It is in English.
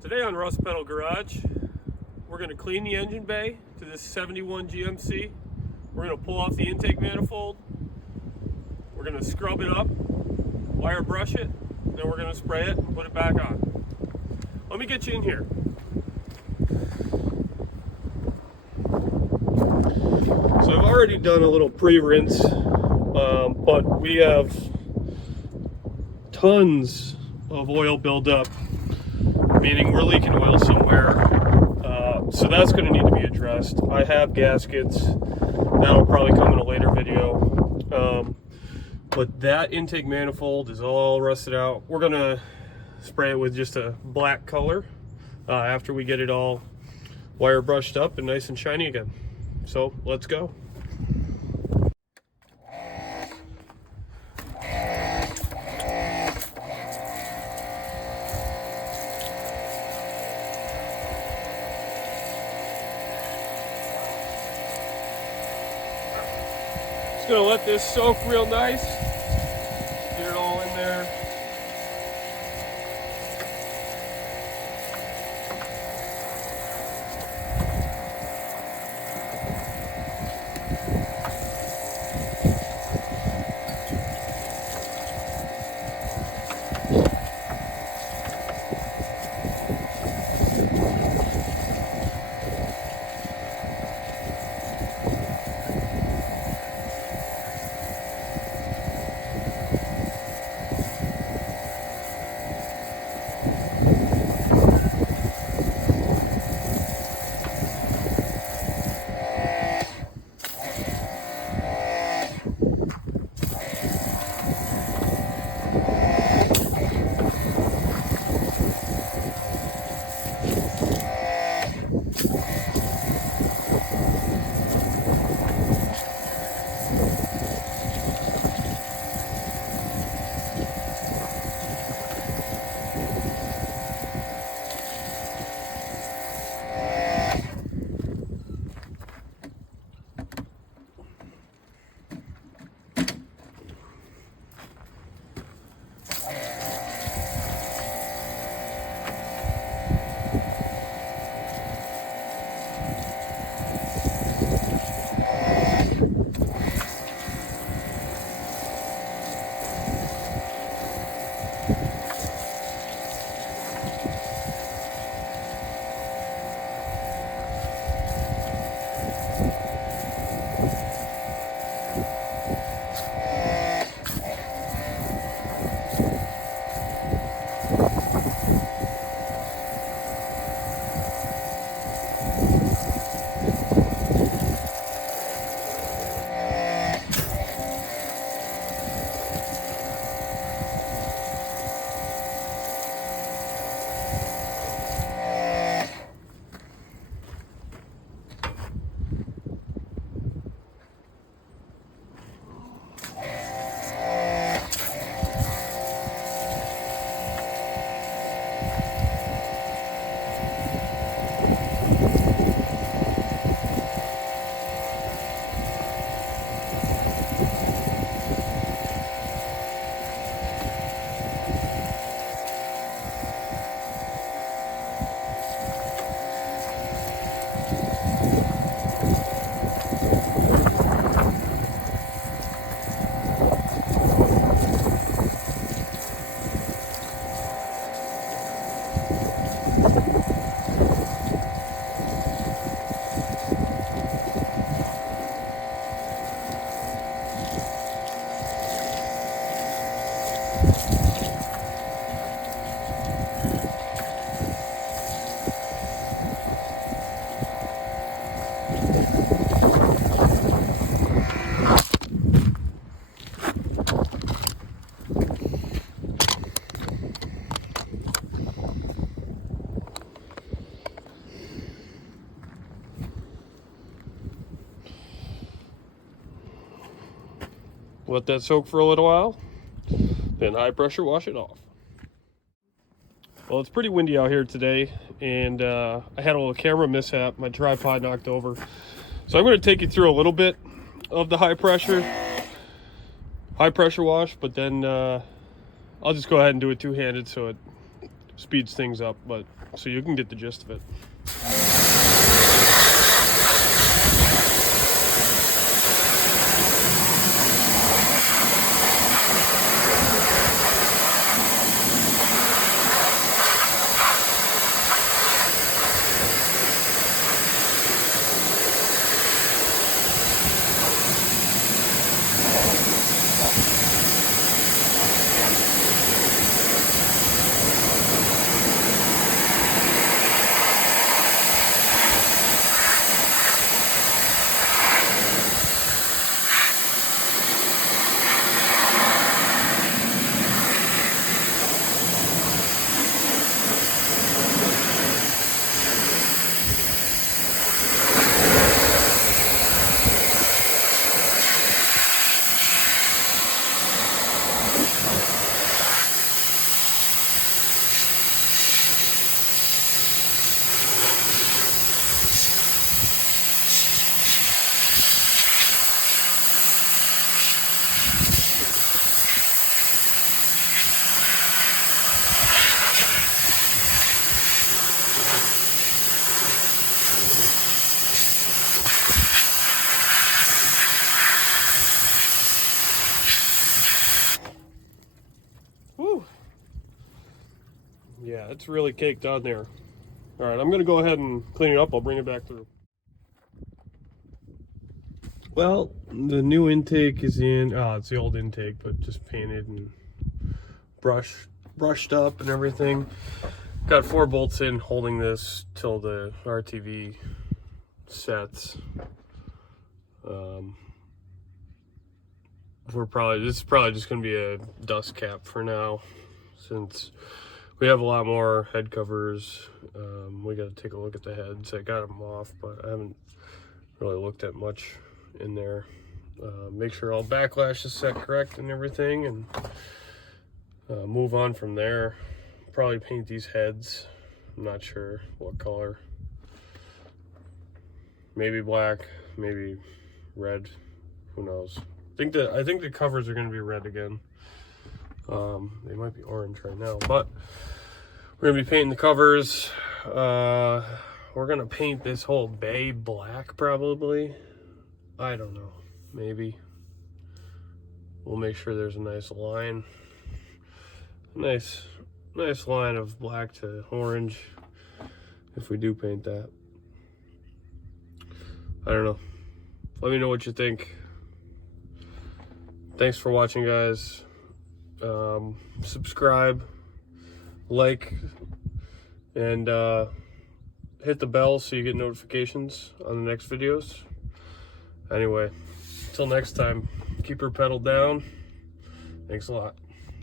Today on Rust Pedal Garage, we're going to clean the engine bay to this 71 GMC. We're going to pull off the intake manifold. We're going to scrub it up, wire brush it, then we're going to spray it and put it back on. Let me get you in here. So I've already done a little pre-rinse, but we have tons of oil buildup, meaning we're leaking oil somewhere. So that's going to need to be addressed. I have gaskets. That'll probably come in a later video. But that intake manifold is all rusted out. We're going to spray it with just a black color after we get it all wire brushed up and nice and shiny again. So let's go. Just gonna let this soak real nice. Get it all in there. Let that soak for a little while, then high pressure wash it off. Well, it's pretty windy out here today, and I had a little camera mishap. My tripod knocked over. So I'm going to take you through a little bit of the high pressure wash, but then I'll just go ahead and do it two-handed so it speeds things up, but so you can get the gist of it. Woo. Yeah, it's really caked on there. All right, I'm gonna go ahead and clean it up. I'll bring it back through. Well, the new intake is in. It's the old intake, but just painted and brushed up and everything. Got 4 bolts in holding this till the RTV sets. This is probably just gonna be a dust cap for now, since we have a lot more head covers. We got to take a look at the heads. I got them off, but I haven't really looked at much in there. Make sure all backlash is set correct and everything, and move on from there. Probably paint these heads. I'm not sure what color. Maybe black, maybe red. Who knows? I think the covers are going to be red again. They might be orange right now, but we're gonna be painting the covers. We're gonna paint this whole bay black, probably. I don't know, maybe. We'll make sure there's a nice line. Nice line of black to orange if we do paint that. I don't know. Let me know what you think. Thanks for watching, guys. Subscribe, like, and hit the bell so you get notifications on the next videos. Anyway, until next time, keep her pedal down. Thanks a lot.